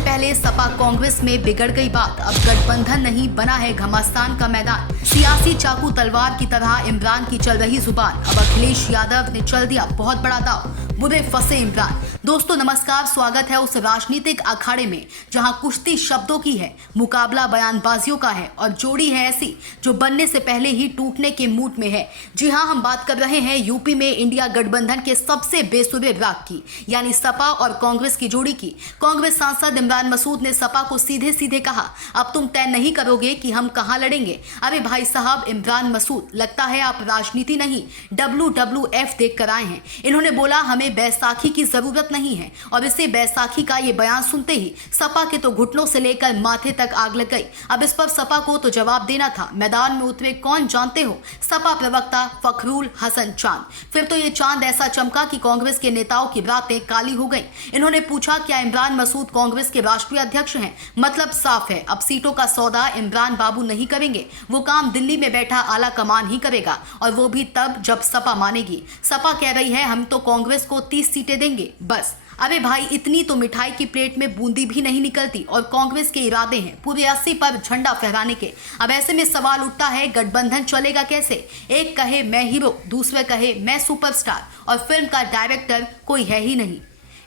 से पहले सपा कांग्रेस में बिगड़ गई बात। अब गठबंधन नहीं बना है घमासान का मैदान। सियासी चाकू तलवार की तरह इमरान की चल रही जुबान। अब अखिलेश यादव ने चल दिया बहुत बड़ा दाव। बुरे फंसे इमरान। दोस्तों नमस्कार, स्वागत है उस राजनीतिक अखाड़े में जहां कुश्ती शब्दों की है, मुकाबला बयानबाजियों का है और जोड़ी है ऐसी जो बनने से पहले ही टूटने के मूड में है। जी हां, हम बात कर रहे हैं यूपी में इंडिया गठबंधन के सबसे बेसुरे राग की, यानी सपा और कांग्रेस की जोड़ी की। कांग्रेस सांसद इमरान मसूद ने सपा को सीधे सीधे कहा, अब तुम तय नहीं करोगे कि हम कहां लड़ेंगे। अरे भाई साहब इमरान मसूद, लगता है आप राजनीति नहीं WWF देख कर आए हैं। इन्होंने बोला हमें बैसाखी की जरूरत नहीं है और इसे बैसाखी का ये बयान सुनते ही सपा के तो घुटनों से लेकर माथे तक आग लग गई। अब इस पर सपा को तो जवाब देना था। मैदान में उतरे कौन जानते हो? सपा प्रवक्ता फखरुल हसन चांद। फिर तो ये चांद ऐसा चमका कि कांग्रेस के नेताओं की रातें काली हो गई। इन्होंने पूछा क्या इमरान मसूद कांग्रेस के राष्ट्रीय अध्यक्ष हैं? मतलब साफ है, अब सीटों का सौदा इमरान बाबू नहीं करेंगे, वो काम दिल्ली में बैठा आला कमान ही करेगा, और वो भी तब जब सपा मानेगी। सपा कह रही है हम तो कांग्रेस को 30 सीटें देंगे बस। अरे भाई, इतनी तो मिठाई की प्लेट में बूंदी भी नहीं निकलती और कांग्रेस के इरादे हैं पूरे 80 पर झंडा फहराने के। अब ऐसे में सवाल उठता है गठबंधन चलेगा कैसे? एक कहे मैं हीरो, दूसरे कहे मैं सुपरस्टार और फिल्म का डायरेक्टर कोई है ही नहीं।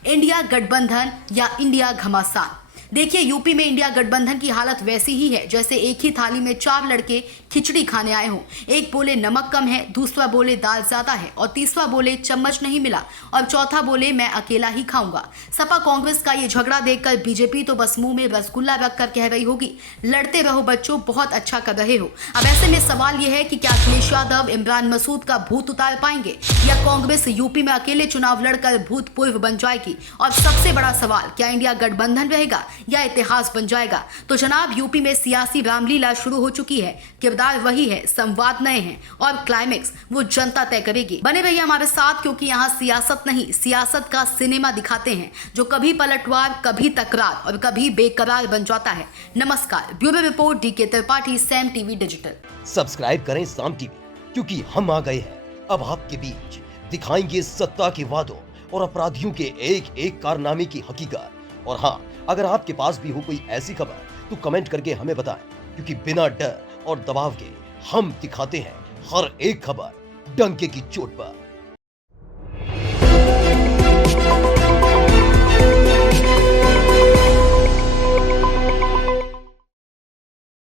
इंडिया गठबंधन या इंडिया घमासान। देखिए, यूपी में इंडिया गठबंधन की हालत वैसी ही है जैसे एक ही थाली में 4 लड़के खिचड़ी खाने आए हों। एक बोले नमक कम है, दूसरा बोले दाल ज्यादा है और तीसरा बोले चम्मच नहीं मिला और चौथा बोले मैं अकेला ही खाऊंगा। सपा कांग्रेस का ये झगड़ा देखकर बीजेपी तो बस मुंह में रसगुल्ला रखकर कह रही होगी, लड़ते रहो बच्चों, बहुत अच्छा कर रहे हो। अब ऐसे में सवाल यह है कि क्या अखिलेश यादव इमरान मसूद का भूत उतार पाएंगे या कांग्रेस यूपी में अकेले चुनाव लड़कर भूतपूर्व बन जाएगी? और सबसे बड़ा सवाल, क्या इंडिया गठबंधन रहेगा या इतिहास बन जाएगा? तो जनाब, यूपी में सियासी रामलीला शुरू हो चुकी है। किरदार वही है, संवाद नए हैं और क्लाइमेक्स वो जनता तय करेगी। बने रहिए हमारे साथ, क्योंकि यहाँ सियासत नहीं, सियासत का सिनेमा दिखाते हैं जो कभी पलटवार, कभी तकरार और कभी बेकरार बन जाता है। नमस्कार, bureau report DK Tripathi, Sam TV digital. Subscribe करें साम टीवी, क्योंकि हम आ गए हैं अब आपके बीच। दिखाएंगे सत्ता के वादों और अपराधियों के एक एक कारनामे की हकीकत। और हाँ, अगर आपके पास भी हो कोई ऐसी खबर तो कमेंट करके हमें बताएं, क्योंकि बिना डर और दबाव के हम दिखाते हैं हर एक खबर डंके की चोट पर।